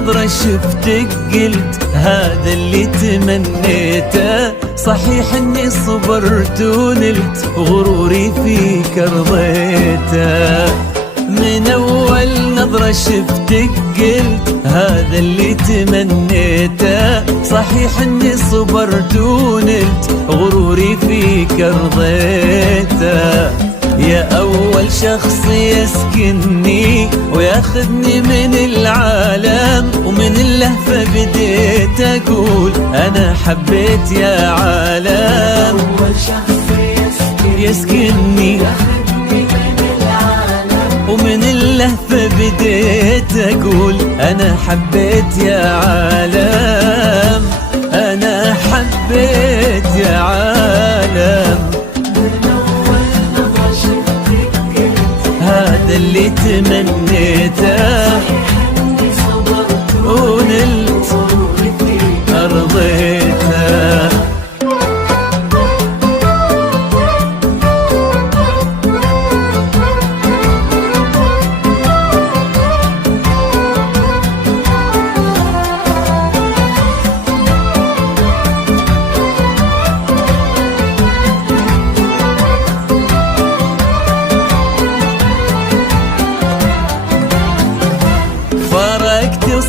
نظرة شفتك قلت هذا اللي تمنيته. صحيح اني صبرت ونلت غروري فيك رضيته. من اول نظرة شفتك قلت هذا اللي تمنيته. صحيح اني صبرت ونلت غروري فيك رضيته. يا أول شخص يسكنني وياخذني من العالم، ومن اللهفة بديت أقول أنا حبيت يا عالم. أول شخص يسكنني ياخذني من العالم، ومن اللهفة بديت أقول أنا حبيت يا عالم. أنا حبيت يا عالم. هذا اللي تمنيته ونلت أرضيته.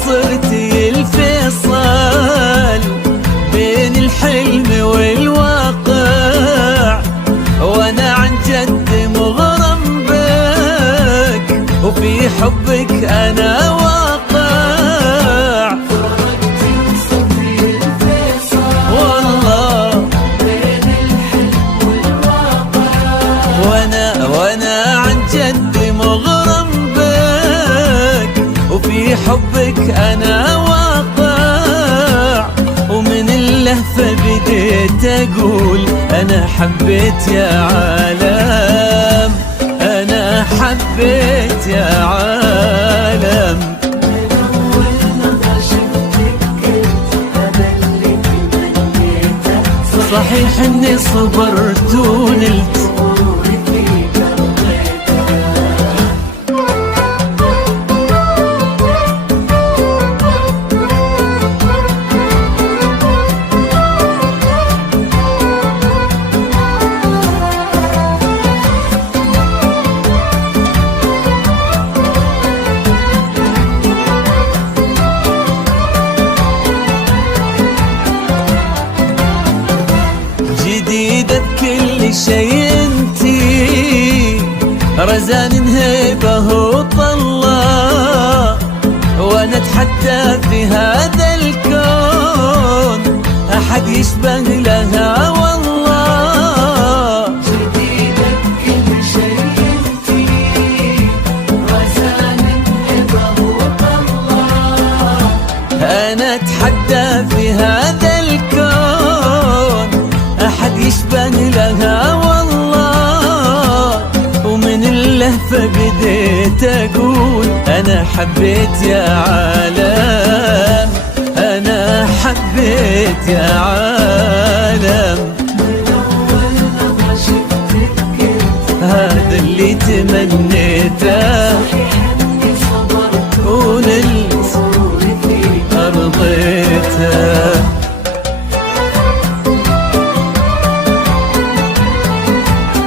صرتي الفيصل بين الحلم والواقع، وانا عن جد مغرم بك وفي حبك انا واقع. والله بين الحلم والواقع، وانا عن جد مغرم بك وفي حبك أنا واقع. ومن اللهفة بديت أقول أنا حبيت يا عالم. أنا حبيت يا عالم. من أول نظرة شفتك قلت هذا اللي تمنيته. صحيح إني صبرت ونلت غروري فيك جديدة بكل شيء انتي، رزان هيبة وطلة، وانا اتحدى في هذا الكون احد يشبه لها والله. جديدة بكل شيء انتي، رزان هيبة وطلة، انا اتحدى في هذا الكون احد يشبه لها والله. ومن اللهفة بديت اقول انا حبيت يا عالم. انا حبيت يا عالم. من أول نظرة شفتك قلت هذا اللي تمنيته. صحيح